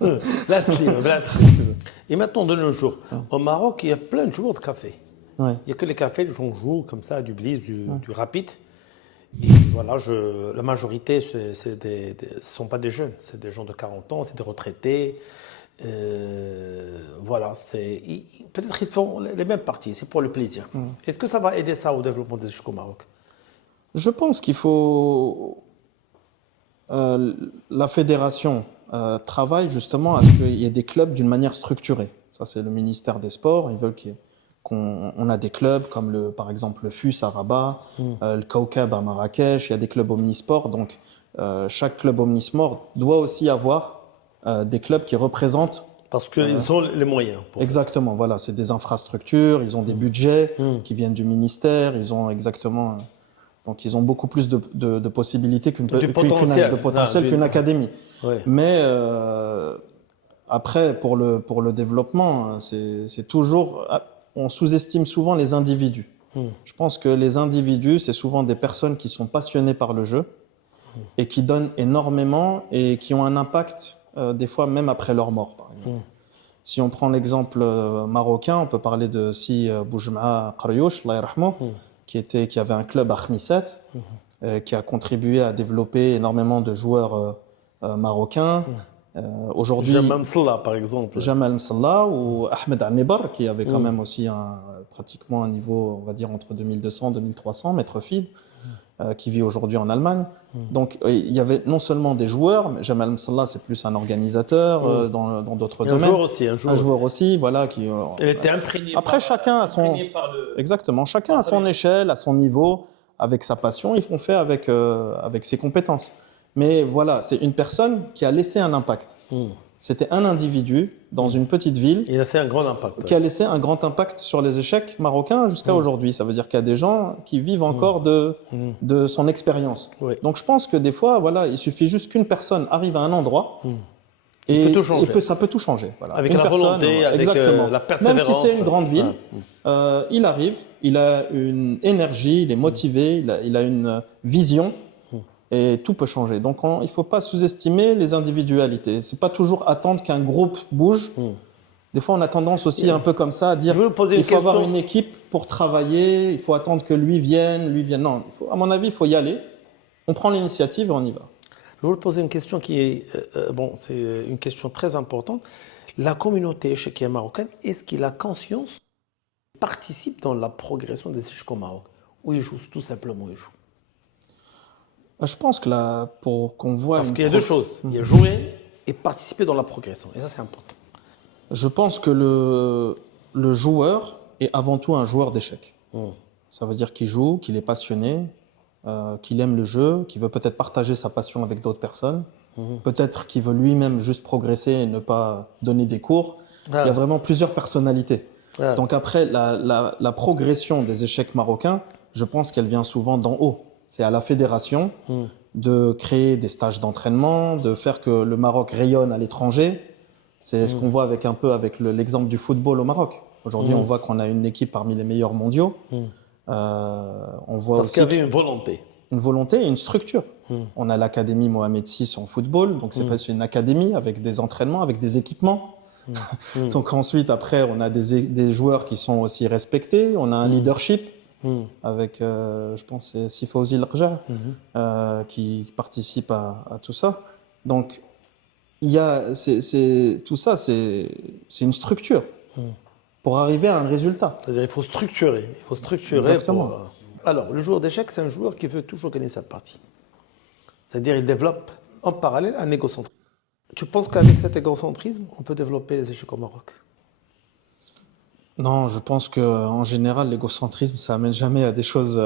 Blasphème. Et maintenant, de nos jours, au Maroc, il y a plein de joueurs de café. Ouais. Il n'y a que les cafés, les gens jouent comme ça, du bliss, du rapide. Et voilà, la majorité, ce ne sont pas des jeunes, c'est des gens de 40 ans, c'est des retraités. Voilà, peut-être qu'ils font les mêmes parties, c'est pour le plaisir. Est-ce que ça va aider ça au développement des échecs au Maroc? Je pense qu'il faut. La fédération travaille justement à ce qu'il y ait des clubs d'une manière structurée. Ça, c'est le ministère des Sports. Ils veulent qu'on a des clubs comme par exemple le FUS à Rabat, le Kaukab à Marrakech. Il y a des clubs omnisports. Donc, chaque club omnisport doit aussi avoir des clubs qui représentent. Parce qu'ils ont les moyens. Exactement. Voilà, c'est des infrastructures. Ils ont des budgets qui viennent du ministère. Ils ont exactement. Donc, ils ont beaucoup plus de possibilités qu'une académie. Ouais. Mais après, pour le développement, c'est toujours. On sous-estime souvent les individus. Je pense que les individus, c'est souvent des personnes qui sont passionnées par le jeu et qui donnent énormément et qui ont un impact, des fois même après leur mort, par exemple. Si on prend l'exemple marocain, on peut parler de Si Boujma Qaryouch, Allah yarhamou, qui avait un club à Khmisset, qui a contribué à développer énormément de joueurs marocains. Aujourd'hui, Jamal Msalla, par exemple. Jamal Msalla ou Ahmed Anibar, qui avait quand même aussi pratiquement un niveau, on va dire, entre 2200 et 2300 mètres feed, qui vit aujourd'hui en Allemagne. Donc, il y avait non seulement des joueurs, mais Jamal Msalla, c'est plus un organisateur dans d'autres domaines. Un joueur aussi, voilà. Il était imprégné. Après, chacun a son. Exactement. Chacun à son échelle, à son niveau, avec sa passion, ils font fait avec ses compétences. Mais voilà, c'est une personne qui a laissé un impact. C'était un individu dans une petite ville. Il a laissé un grand impact. Qui a laissé un grand impact sur les échecs marocains jusqu'à aujourd'hui. Ça veut dire qu'il y a des gens qui vivent encore de son expérience. Oui. Donc je pense que des fois, voilà, il suffit juste qu'une personne arrive à un endroit et ça peut tout changer. Voilà. Avec la volonté, avec la persévérance. Même si c'est une grande ville, il arrive, il a une énergie, il est motivé, il a une vision. Et tout peut changer. Donc, il ne faut pas sous-estimer les individualités. C'est pas toujours attendre qu'un groupe bouge. Des fois, on a tendance aussi un peu comme ça à dire il faut avoir une équipe pour travailler, il faut attendre que lui vienne. Non, à mon avis, il faut y aller. On prend l'initiative et on y va. Je vais vous poser une question qui est, c'est une question très importante. La communauté échiquière marocaine, est-ce qu'il a conscience, participe dans la progression des échecs au Maroc? Ou il joue tout simplement, il joue? Je pense que là, pour qu'on voit... Parce qu'il y a deux choses. Il y a jouer et participer dans la progression. Et ça, c'est important. Je pense que le joueur est avant tout un joueur d'échecs. Ça veut dire qu'il joue, qu'il est passionné, qu'il aime le jeu, qu'il veut peut-être partager sa passion avec d'autres personnes. Peut-être qu'il veut lui-même juste progresser et ne pas donner des cours. Il y a vraiment plusieurs personnalités. Donc après, la progression des échecs marocains, je pense qu'elle vient souvent d'en haut. C'est à la fédération de créer des stages d'entraînement, de faire que le Maroc rayonne à l'étranger. C'est ce qu'on voit avec l'exemple du football au Maroc. Aujourd'hui, on voit qu'on a une équipe parmi les meilleurs mondiaux. On voit Parce qu'il y avait une volonté. Une volonté et une structure. On a l'académie Mohamed VI en football, donc c'est une académie avec des entraînements, avec des équipements. Donc ensuite, après, on a des joueurs qui sont aussi respectés. On a un leadership. Avec, je pense, c'est Sifawzi Larja qui participe à tout ça. Donc, tout ça, c'est une structure pour arriver à un résultat. C'est-à-dire il faut structurer. Exactement. Alors, le joueur d'échecs, c'est un joueur qui veut toujours gagner sa partie. C'est-à-dire il développe en parallèle un égocentrisme. Tu penses qu'avec cet égocentrisme, on peut développer les échecs au Maroc? Non, je pense qu'en général, l'égocentrisme, ça amène jamais à des choses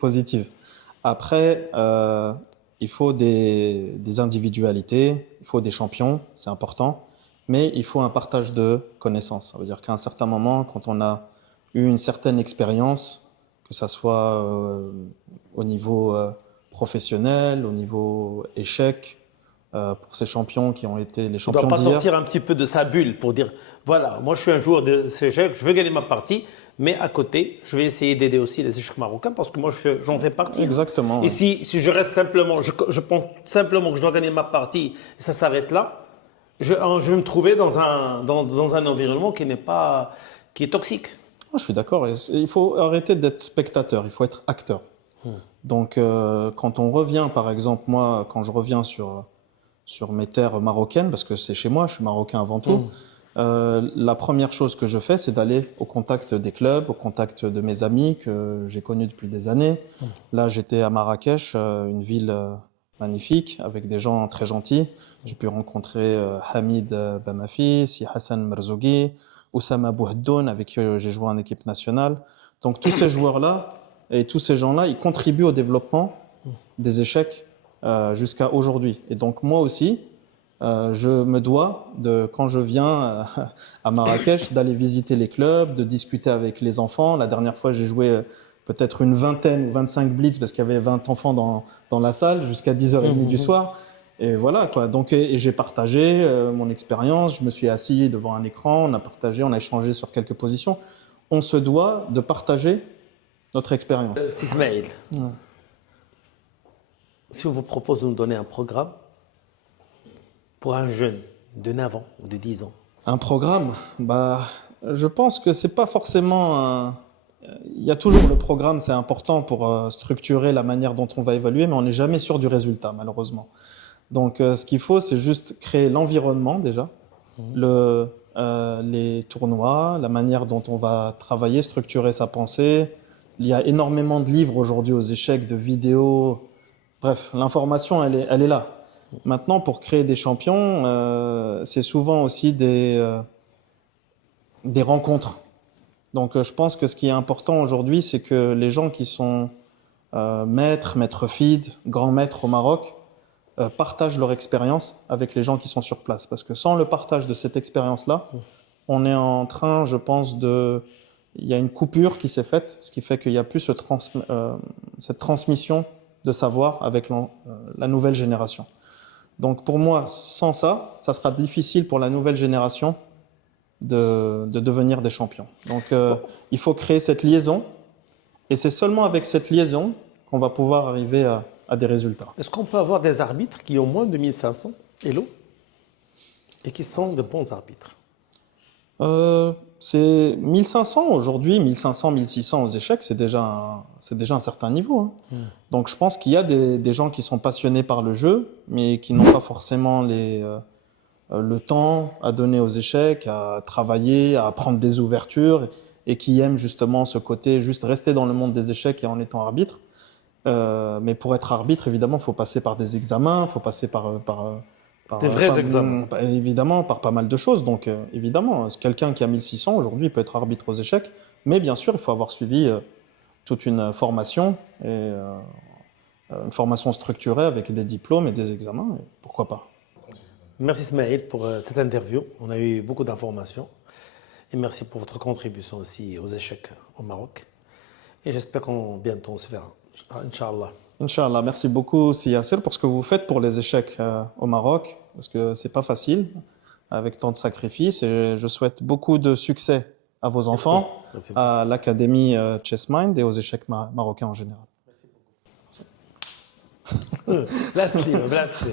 positives. Après, il faut des individualités, il faut des champions, c'est important, mais il faut un partage de connaissances. Ça veut dire qu'à un certain moment, quand on a eu une certaine expérience, que ça soit au niveau professionnel, au niveau échec, pour ces champions qui ont été les champions d'hier. On ne doit pas sortir un petit peu de sa bulle pour dire, voilà, moi je suis un joueur de ces échecs, je veux gagner ma partie, mais à côté, je vais essayer d'aider aussi les échecs marocains parce que moi j'en fais partie. Exactement. Et si je reste simplement, je pense simplement que je dois gagner ma partie et ça s'arrête là, je vais me trouver dans un environnement qui est toxique. Moi, je suis d'accord. Et il faut arrêter d'être spectateur, il faut être acteur. Donc, quand on revient, par exemple, moi, quand je reviens sur mes terres marocaines, parce que c'est chez moi, je suis marocain avant tout, la première chose que je fais, c'est d'aller au contact des clubs, au contact de mes amis que j'ai connus depuis des années. Là, j'étais à Marrakech, une ville magnifique, avec des gens très gentils. J'ai pu rencontrer Hamid Bamafis, Hassan Merzougui, Oussama Bouhaddoun, avec qui j'ai joué en équipe nationale. Donc tous ces joueurs-là et tous ces gens-là, ils contribuent au développement des échecs jusqu'à aujourd'hui. Et donc moi aussi, je me dois, quand je viens à Marrakech, d'aller visiter les clubs, de discuter avec les enfants. La dernière fois, j'ai joué peut-être une vingtaine ou 25 blitz parce qu'il y avait 20 enfants dans la salle jusqu'à 10h30 du soir. Et voilà, quoi. Donc, et j'ai partagé mon expérience. Je me suis assis devant un écran. On a partagé, on a échangé sur quelques positions. On se doit de partager notre expérience. C'est Ismaël. Si on vous propose de nous donner un programme pour un jeune de 9 ans ou de 10 ans. Un programme, je pense que c'est pas forcément il y a toujours le programme, c'est important pour structurer la manière dont on va évaluer, mais on n'est jamais sûr du résultat, malheureusement. Donc, ce qu'il faut, c'est juste créer l'environnement déjà, les tournois, la manière dont on va travailler, structurer sa pensée. Il y a énormément de livres aujourd'hui aux échecs, de vidéos. Bref, l'information, elle est là. Maintenant, pour créer des champions, c'est souvent aussi des rencontres. Donc, je pense que ce qui est important aujourd'hui, c'est que les gens qui sont maîtres FIDE, grands maîtres au Maroc, partagent leur expérience avec les gens qui sont sur place. Parce que sans le partage de cette expérience-là, on est en train, je pense, il y a une coupure qui s'est faite, ce qui fait qu'il n'y a plus cette transmission de savoir avec la nouvelle génération. Donc pour moi, sans ça, ça sera difficile pour la nouvelle génération de devenir des champions. Donc il faut créer cette liaison, et c'est seulement avec cette liaison qu'on va pouvoir arriver à des résultats. Est-ce qu'on peut avoir des arbitres qui ont moins de 1500 Hello et qui sont de bons arbitres? C'est 1500 aujourd'hui, 1500, 1600 aux échecs, c'est déjà un certain niveau. Donc je pense qu'il y a des gens qui sont passionnés par le jeu, mais qui n'ont pas forcément le temps à donner aux échecs, à travailler, à apprendre des ouvertures, et qui aiment justement ce côté, juste rester dans le monde des échecs et en étant arbitre. Mais pour être arbitre, évidemment, il faut passer par des examens, il faut passer par des vrais examens. Évidemment, par pas mal de choses. Donc, évidemment, quelqu'un qui a 1600 aujourd'hui peut être arbitre aux échecs. Mais bien sûr, il faut avoir suivi toute une formation, et une formation structurée avec des diplômes et des examens. Et pourquoi pas. Merci Ismaël pour cette interview. On a eu beaucoup d'informations. Et merci pour votre contribution aussi aux échecs au Maroc. Et j'espère qu'on bientôt on se verra. Inch'Allah. Inch'Allah, merci beaucoup Yassir pour ce que vous faites pour les échecs au Maroc, parce que c'est pas facile avec tant de sacrifices, et je souhaite beaucoup de succès à vos enfants, à l'académie Chessmind et aux échecs marocains en général. Merci beaucoup. Merci.